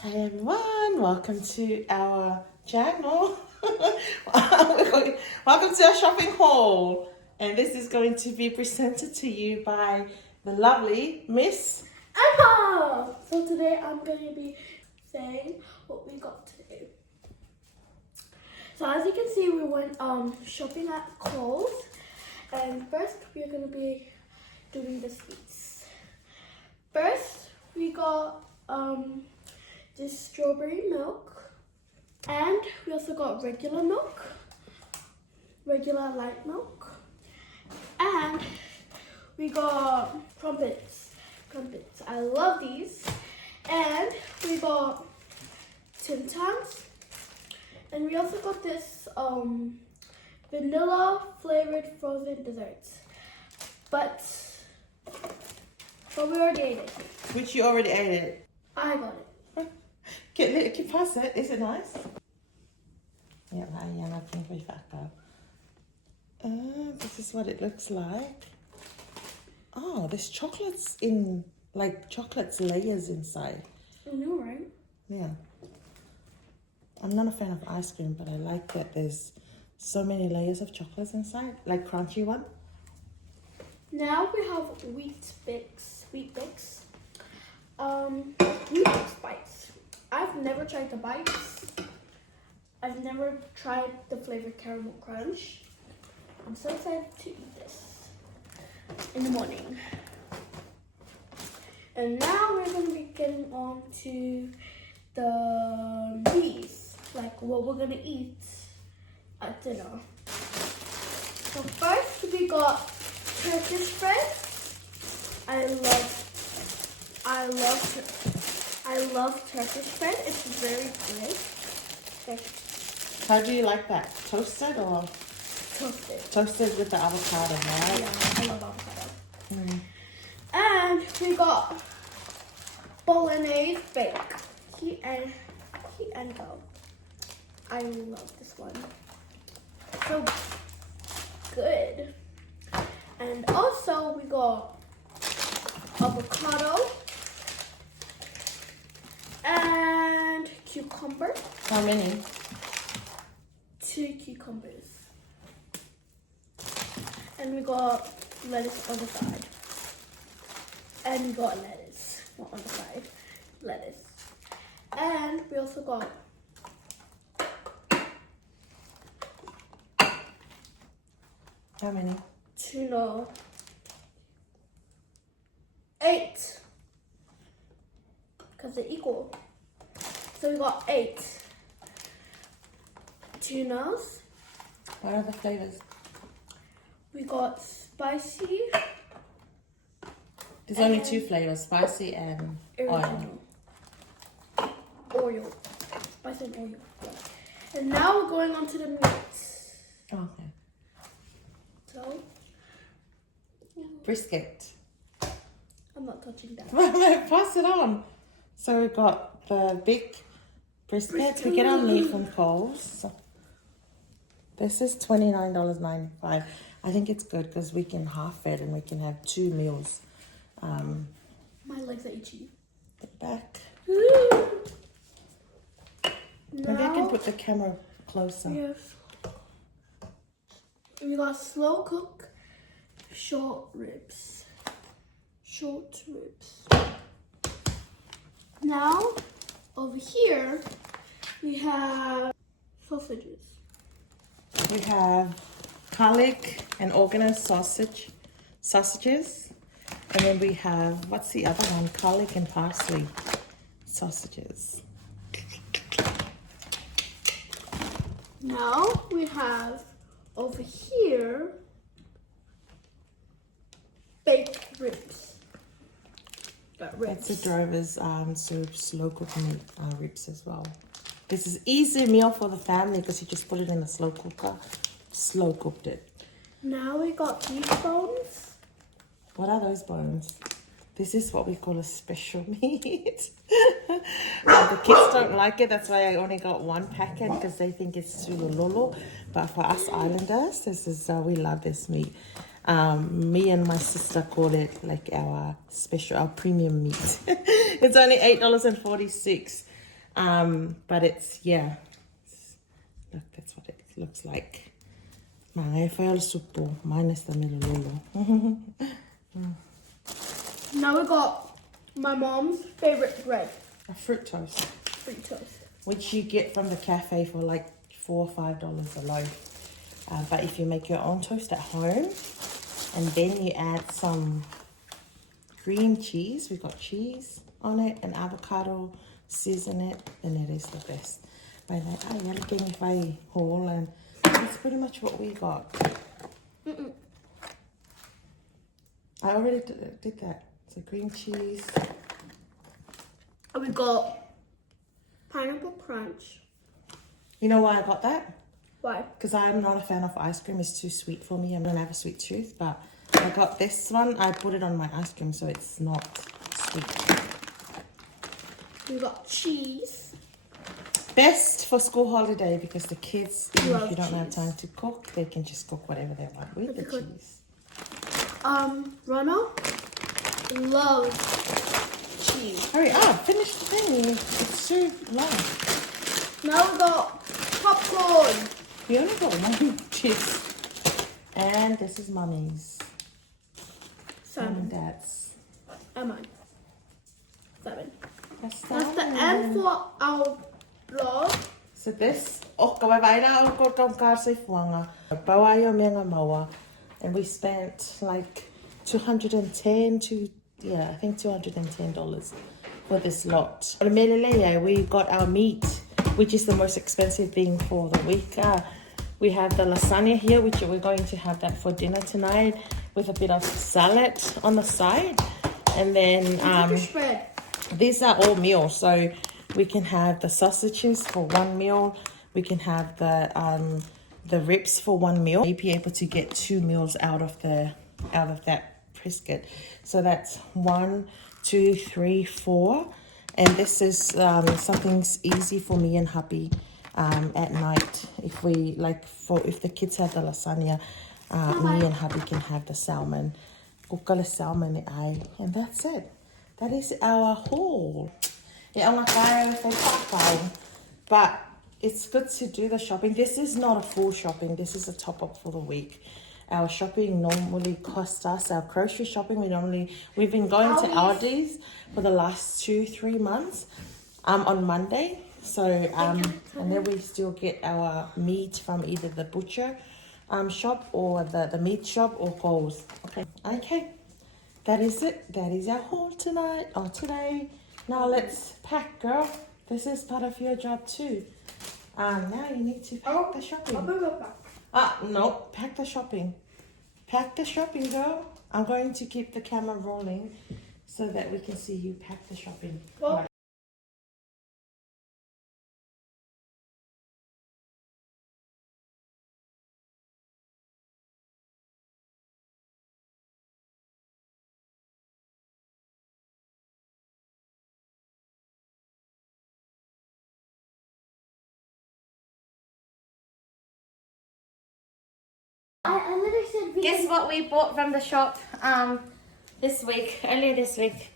Hi everyone, welcome to our channel. Welcome to our shopping haul. And this is going to be presented to you by the lovely Miss Emma! So today I'm going to be saying what we got today. So as you can see, we went shopping at COLES. And first we're going to be doing the sweets. First we got this strawberry milk. And we also got regular milk. Regular light milk. And we got crumpets. I love these. And we got Tim Tams. And we also got this vanilla flavored frozen desserts. But we already ate it. Which you already ate it. I got it. Can you pass it? Is it nice? Yeah, I think we back up. This is what it looks like. Oh, there's chocolates in, like chocolates layers inside. I know, right? Yeah. I'm not a fan of ice cream, but I like that there's so many layers of chocolates inside, like crunchy one. Now we have Wheat Bix. Wheat Bix bites. I've never tried the bites. I've never tried the flavored caramel crunch. I'm so excited to eat this in the morning. And now we're going to be getting on to the meats, like what we're going to eat at dinner. So first we got Turkish bread. I love Turkish bread. It's very good. Okay. How do you like that? Toasted or? Toasted. Toasted with the avocado, right? Yeah, I love avocado. And we got bolognese bake. He and go. I love this one. So good. And also we got avocado and cucumber. How many? 2 cucumbers. And we got lettuce on the side. And we got lettuce, not on the side, lettuce. And we also got How many? tuna. 8. Because they're equal. So we got 8 tunas. What are the flavors? We got spicy. There's only 2 flavors, spicy and oil. Oil. Spicy and oil. And now we're going on to the meats. Okay. So, Brisket. I'm not touching that. Pass it on. So we've got the big brisket. We get our meat from COLES. So this is $29.95. I think it's good because we can half it and we can have 2 meals. My legs are itchy. The back. Now, Maybe I can put the camera closer. yes. We got slow cook short ribs. Now, over here, we have sausages. We have garlic and organized sausages. And then we have, what's the other one? Garlic and parsley sausages. Now, we have over here baked ribs. That's a drover's soup, slow cooked meat ribs as well. This is easy meal for the family because you just put it in a slow cooker, slow cooked it. Now we got beef bones. What are those bones? This is what we call a special meat. The kids don't like it. That's why I only got 1 packet because they think it's too lolo. But for us islanders, this is we love this meat. Me and my sister call it like our special, our premium meat. It's only $8.46. But it's, yeah. Look, that's what it looks like. Mga whale supo, minus the milululu. Now we got my mom's favorite bread. A fruit toast. Fruit toast. Which you get from the cafe for like $4 or $5 a loaf. But if you make your own toast at home, and then you add some cream cheese, we've got cheese on it and avocado, season it, then it is the best. By that, I'm looking if I whole, and that's pretty much what we got. I already did that. So cream cheese. And we got pineapple crunch. You know why I got that? Why? Because I'm not a fan of ice cream. It's too sweet for me. I don't have a sweet tooth, but I got this one. I put it on my ice cream so it's not sweet. We got cheese. Best for school holiday because the kids, even if Love you don't have cheese. time to cook, they can just cook whatever they want with the Because- cheese. Rana loves cheese. Hurry up, finish the thing. It's too long. Now we got popcorn. We only got one cheese. And this is Mummy's. Mum and Salmon. Dad's. And mine. 7. That's That's the salmon. end for our vlog. So this, kawai waina o ko tong ka se fuanga. Bawayo menga maua. And we spent like $210 to, yeah, I think $210 for this lot. For Melelea, we got our meat, which is the most expensive thing for the week. We have the lasagna here, which we're going to have that for dinner tonight with a bit of salad on the side. And then Turkish bread. these are all meals, so we can have the sausages for one meal. We can have the ribs for one meal. You'll be able to get 2 meals out of that brisket. So that's 1, 2, 3, 4, and this is something's easy for me and hubby at night. If we if the kids have the lasagna, me and hubby can have the salmon. Kukala salmon and that's it. That is our haul. But it's good to do the shopping. This is not a full shopping. This is a top up for the week. Our shopping normally costs us, our grocery shopping, we've been going to Aldi's for the last 2-3 months on Monday. So, and then we still get our meat from either the butcher shop or the meat shop or COLES. Okay, that is it. That is our haul today. Now let's pack, girl. This is part of your job too. Now you need to pack the shopping. I'll bring it back. No, pack the shopping. Pack the shopping, girl. I'm going to keep the camera rolling so that we can see you pack the shopping. Well, I literally said Guess what we bought from the shop earlier this week.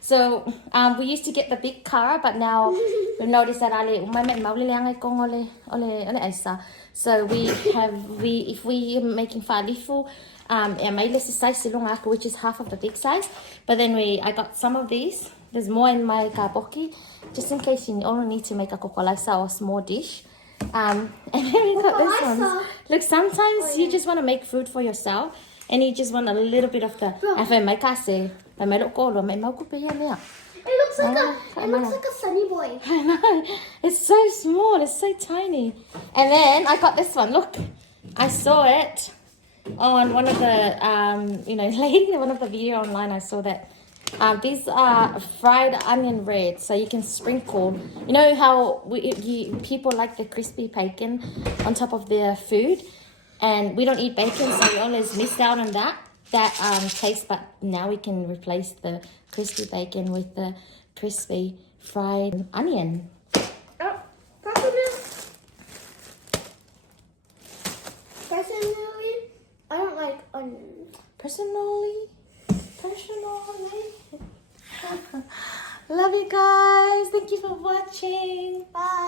So we used to get the big car, but now we've noticed that so if we are making falifu, which is half of the big size. But then I got some of these. There's more in my kapoki, just in case you only need to make a kokolaisa or small dish. And then we got this one. Look, sometimes you just want to make food for yourself, and you just want a little bit of the. It looks like a sunny boy. I know. It's so small. It's so tiny. And then I got this one. Look, I saw it on one of the one of the video online. I saw that. These are fried onion red, so you can sprinkle. You know how people like the crispy bacon on top of their food, and we don't eat bacon, so we always miss out on that taste. But now we can replace the crispy bacon with the crispy fried onion. Oh, personally, I don't like onions. Personally. Love you guys. Thank you for watching. Bye.